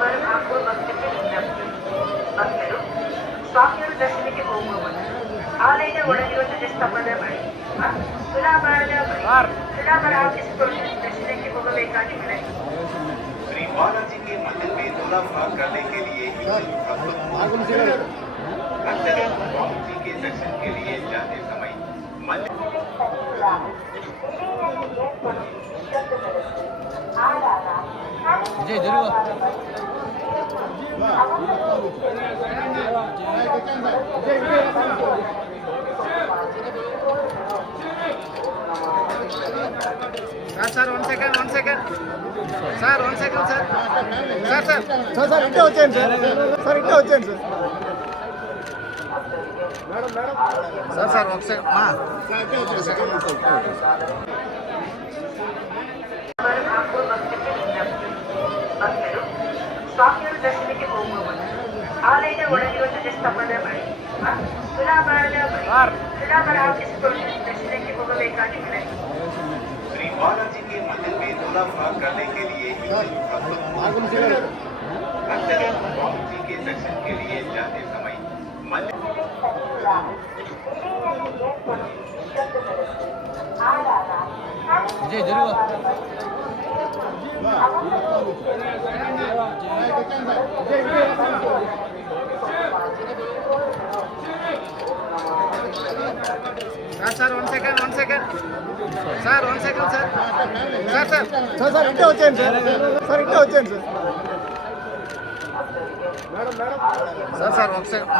ಹಾಗೂ ಭಕ್ತರಿಗೆ ವಿಜ್ಞಪ್ತಿ. ಭಕ್ತರು ಸ್ವಾಮಿಯರ ದರ್ಶನಕ್ಕೆ ಹೋಗುವ ಮೊದಲು ಆಲಯದ ಒಳಗಿರುವ ಧ್ವಜಸ್ತಂಭದ ಬಳಿ ತುಲಾಭಾರದ ಬಳಿ ತುಲಾಭಾರ ಹಾಕಿಸಿಕೊಂಡು ದರ್ಶನಕ್ಕೆ ಹೋಗಬೇಕಾಗಿ ವಿನಂತಿ. श्री बालाजी के मंदिर में तुलाभार करने के लिए स्वामी जी के दर्शन के लिए जाते समय मंदिर Sir, 1 second. Sir, 1 second, sir. Sir, इट्टे వచ్చేయండి sir. Sir, इट्टे వచ్చేయండి sir. Sir, 1 second. ಹಾಗೂ ಭಕ್ತರಿಗೆ ವಿಜ್ಞಪ್ತಿ. ಭಕ್ತರು ಸ್ವಾಮಿಯರ ದರ್ಶನಕ್ಕೆ ಹೋಗುವ ಮೊದಲು ಆಲಯದ ಒಳಗಿರುವ ಧ್ವಜಸ್ತಂಭದ ಬಳಿ ತುಲಾಭಾರದ ಬಳಿ ತುಲಾಭಾರ ಹಾಕಿಸಿಕೊಂಡು ದರ್ಶನಕ್ಕೆ ಹೋಗಬೇಕಾಗಿ ವಿನಂತಿ. श्री बालाजी के मंदिर में तुलाभार करने के लिए स्वामी जी के दर्शन के लिए जाते समय मंदिर Sir, 1 second. Sir, 1 second, sir. Sir, इट्टे వచ్చేయండి sir. Sir, इट्टे వచ్చేయండి sir. Sir, 1 second.